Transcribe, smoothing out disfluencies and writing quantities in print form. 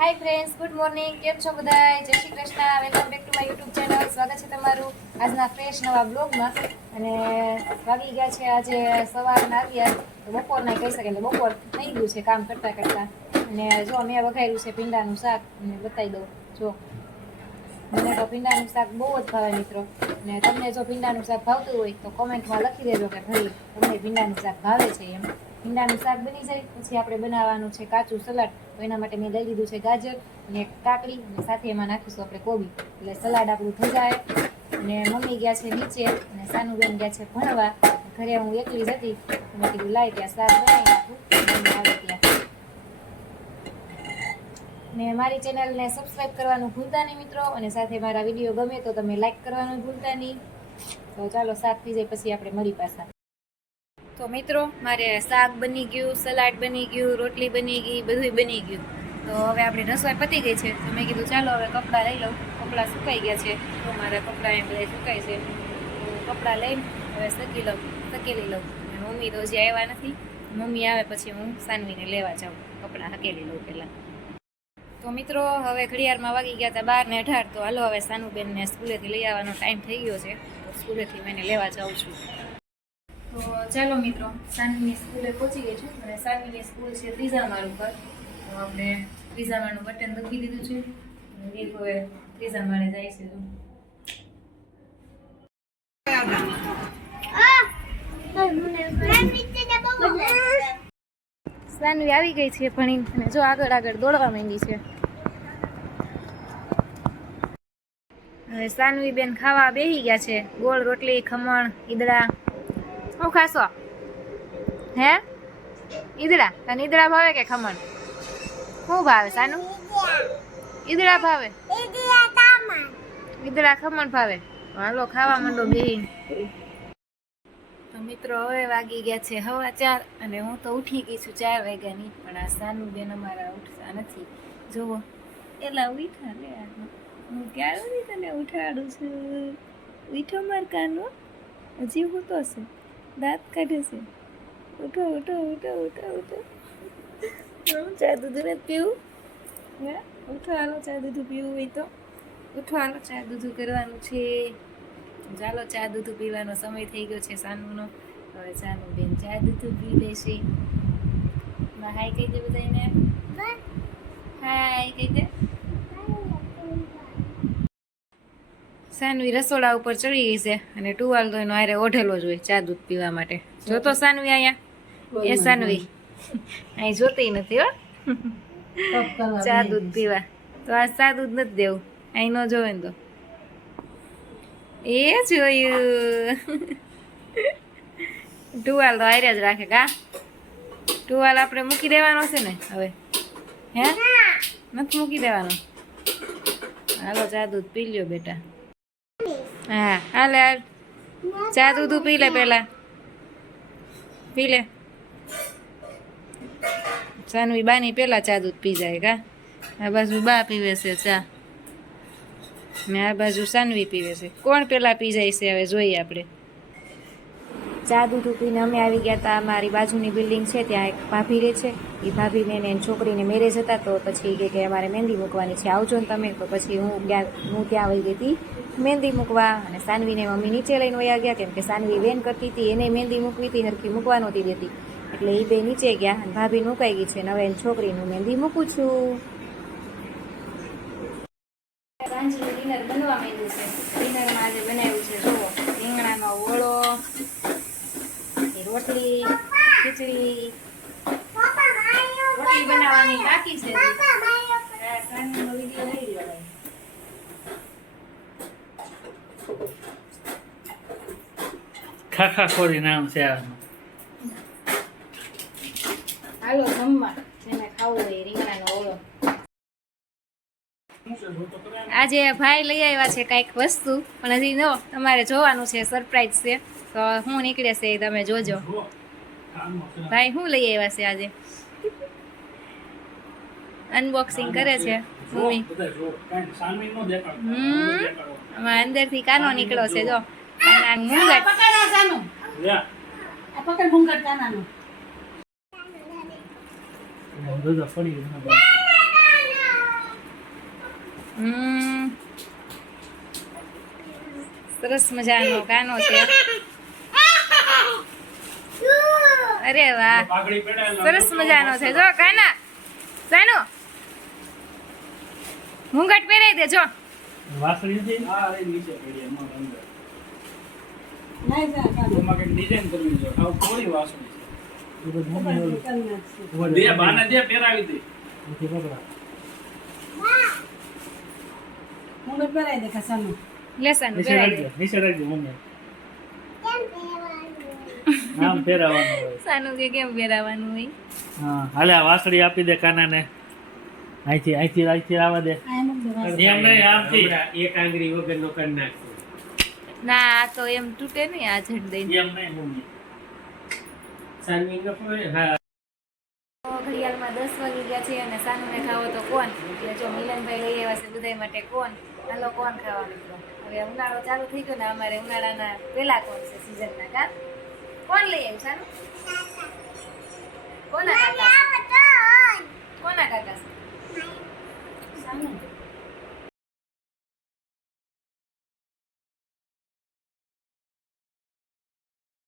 Hi friends, good morning. કેમ છો બધા? જય Shri Krishna. Welcome back to my YouTube channel. સ્વાગત છે તમારું આજના ફ્રેશ નવા બ્લોગમાં. અને વાગી ગયા છે આજે સવારના 11. બપોરના કહી શકે એટલે બપોર થઈ ગયું છે કામ કરતાં કરતાં. અને જો મેં વઘાર્યું છે ભીંડાનું શાક અને બતાવી દઉં. જો મને તો ભીંડાનું શાક બહુ જ ભાવે મિત્રો. અને તમને જો ભીંડાનું શાક ભાવતું હોય તો કોમેન્ટમાં લખી દેજો કે ભાઈ તમને ભીંડાનું શાક ભાવે છે એમ. ભીંડાનું શાક બની જાય પછી આપણે બનાવવાનું છે કાચું સલાડ. તો એના માટે મેં લઈ લીધું છે ગાજર અને કાકડી અને સાથે એમાં નાખીશું આપણે કોબી. એટલે સલાડ આપણું થઈ જાય. અને મમ્મી ગયા છે નીચે અને સાનુબેન ગયા છે ભણવા. ઘરે હું એકલી જ હતી. મેં કીધું લાય ત્યાં શાક બનાવી નાખું મમ્મી આવે ત્યાં. ને મારી ચેનલને સબસ્ક્રાઈબ કરવાનું ભૂલતા નહીં મિત્રો. અને સાથે મારા વિડીયો ગમે તો તમે લાઈક કરવાનું ભૂલતા નહીં. તો ચાલો શાક થઈ જાય પછી આપણે મળી પાછા. તો મિત્રો મારે શાક બની ગયું, સલાડ બની ગયું, રોટલી બની ગઈ, બધું બની ગયું. તો હવે આપણી રસોઈ પતી ગઈ છે. તો મેં કીધું ચાલો હવે કપડાં લઈ લઉં. કપડાં સુકાઈ ગયા છે. તો મારા કપડાં એમ બધા સુકાય છે. કપડાં લઈને હવે સકેલી લઉં. મમ્મી તો હજી આવ્યા નથી. મમ્મી આવે પછી હું સાનવીને લેવા જાઉં. કપડાં હકેલી લઉં પહેલાં. તો મિત્રો હવે ઘડિયાળમાં વાગી ગયા હતા 12:18. તો હાલો હવે સાનુબેનને સ્કૂલેથી લઈ આવવાનો ટાઈમ થઈ ગયો છે. તો સ્કૂલેથી મેં લેવા જાઉં છું. તો ચાલો મિત્રો, સાનવીની સ્કૂલે પહોંચી ગઈ છું. અને સાનવીની સ્કૂલ છે ત્રીજા માળ ઉપર. તો આપણે ત્રીજા માળનું બટન દબાવી દીધું છે. એ હવે ત્રીજા માળે જાય છે. સાનવી આવી ગઈ છે ભણીને અને જો આગળ આગળ દોડવા માંડી છે. હવે સાનવી બેન ખાવા બેસી ગયા છે. ગોળ રોટલી, ખમણ, ઈદડા. શું ખાશો? હે ઈદડા? તને ઈદડા ભાવે કે ખમણ? શું ભાવે સાનુ? ઈદડા ભાવે? ઈદડા ખમણ ભાવે? હાલો ખાવા માંડો બેહીને. તો મિત્રો હવે વાગી ગયા છે 4:15 અને હું તો ઉઠી ગઈ છું 4 વાગ્યાની. પણ આ સાનુ બેન અમારા ઉઠતા નથી. જુઓ એલા ઉઠા લે. હું ક્યારે તને ઉઠાડું છું. ઉઠો માર કાનો, હજી હું તો છે, દાંત કાઢે છે. ઉઠો ઉઠો ઉઠો ઉઠો ઉઠો. ચા દૂધ નથી પીવું? હે ઉઠો હાલો, ચા દૂધ પીવું હોય તો ઉઠો હાલો, ચા દૂધ કરવાનું છે. ચાલો ચા દૂધ પીવાનો સમય થઈ ગયો છે સાનુનો. હવે સાનુ બેન ચા દૂધ પી લેશે. હાય કહી દે બધાને. હાય કહી દે. સાનવી રસોડા ઉપર ચડી ગઈ છે અને ટુવાલ તો એનો હારે ઓઢેલો જ હોય ચા દૂધ પીવા માટે. જોતો સાનવી અહીંયા? એ સાનવી અહીં જોતી નથી હો ચા દૂધ પીવા. તો આ ચા દૂધ નથી દેવું, અહીં ન જોવે ને તો. એ જોયું. ટુવાલ તો હારે જ રાખે કા? ટુવાલ આપણે મૂકી દેવાનો છે ને હવે? હે નથી મૂકી દેવાનો? હાલો ચા દૂધ પી લ્યો બેટા. હા હાલે હાલ, ચા દૂધ પી લે પેલા, પી લે. સાનવી બાની પેલા ચા દૂધ પી જાય કા? આ બાજુ બા પીવે છે ચા ને આ બાજુ સાનવી પીવે છે. કોણ પેલા પી જાય છે હવે જોઈએ આપણે. ચા દૂધ પીને અમે આવી ગયા હતા. મારી બાજુની બિલ્ડિંગ છે ત્યાં એક ભાભી રહે છે. એ ભાભીને એને છોકરીને મેરેજ હતા. તો પછી કે અમારે મહેંદી મૂકવાની છે, આવજો ને તમે. તો પછી હું ત્યાં વહી ગઈ હતી મહેંદી મૂકવા. અને સાનવીને મમ્મી નીચે લઈને વયા ગયા કેમ કે સાનવી વેન કરતી હતી, એને મહેંદી મૂકવી હતી, હરખી મૂકવા નહોતી દેતી. એટલે એ બે નીચે ગયા અને ભાભી મુકાઈ ગઈ છે. હવે એની છોકરીનું મહેંદી મૂકું છું. સાંજનું ડિનર બનવા માંડ્યું છે. ડિનરમાં આજે બનાવ્યું છે જો રીંગણાનો ઓળો, રોટલી, ખીચડી. રોટલી બનાવવાની બાકી છે. સાંજનો વિડીયો લઈ લો. ખાખા ખોરી નામ છે આ. હાલો જમવા, જેને ખાવું હોય રીંગણાનો ઓળો. આજે ભાઈ લઈ આવ્યા છે કાંઈક વસ્તુ, પણ હજી ન તમારે જોવાનું છે, સરપ્રાઈઝ છે. તો હું નીકળે છે એ તમે જોજો. ભાઈ શું લઈ આવ્યા છે આજે? અનબોક્સિંગ કરે છે મમ્મી. આમાં અંદરથી કાનો નીકળ્યો છે જો. સરસ મજાનો કાનો છે. અરે વાહ, સરસ મજાનો છે. જો કાના સાનો મુંગટ પહેરાઈ દે. જો વાસળી છે આ રે નીચે પડી એમાં અંદર એમાં કંઈક ડિઝાઇન કરવી છે. આવ થોડી વાસળી એ તો મમ્મી ઓલું છે. દે બાને દે પહેરાવી દે. નથી પકડા લેસન નીચે પહેરાઈ દે. રાખજો મમ્મી આમ પહેરાવાનું હોય. સાનું કે કેમ પહેરાવાનું હોય. હા હાલે આ વાસળી આપી દે કાનાને. અહીંથી આવવા દે. એમ નહીં આમથી એક આંગળી વગરનો કરી નાખજો. ના આ તો એમ તૂટે નહીં આ ઝડ દઈને. એમ નહીં મમ્મી. સાનવી ગફોય હા તો ઘડિયાળમાં 10 વાગી ગયા છે અને સાનુને ખાવો તો કોણ. એટલે જો મિલનભાઈ લઈ આવ્યા છે બધાય માટે કોણ. હાલો કોણ ખાવા મિત્રો. હવે ઉનાળો ચાલુ થઈ ગયો ને અમારે ઉનાળાના પહેલા કોણ છે સીઝનના કા. કોણ લઈ આવ્યું સાનું?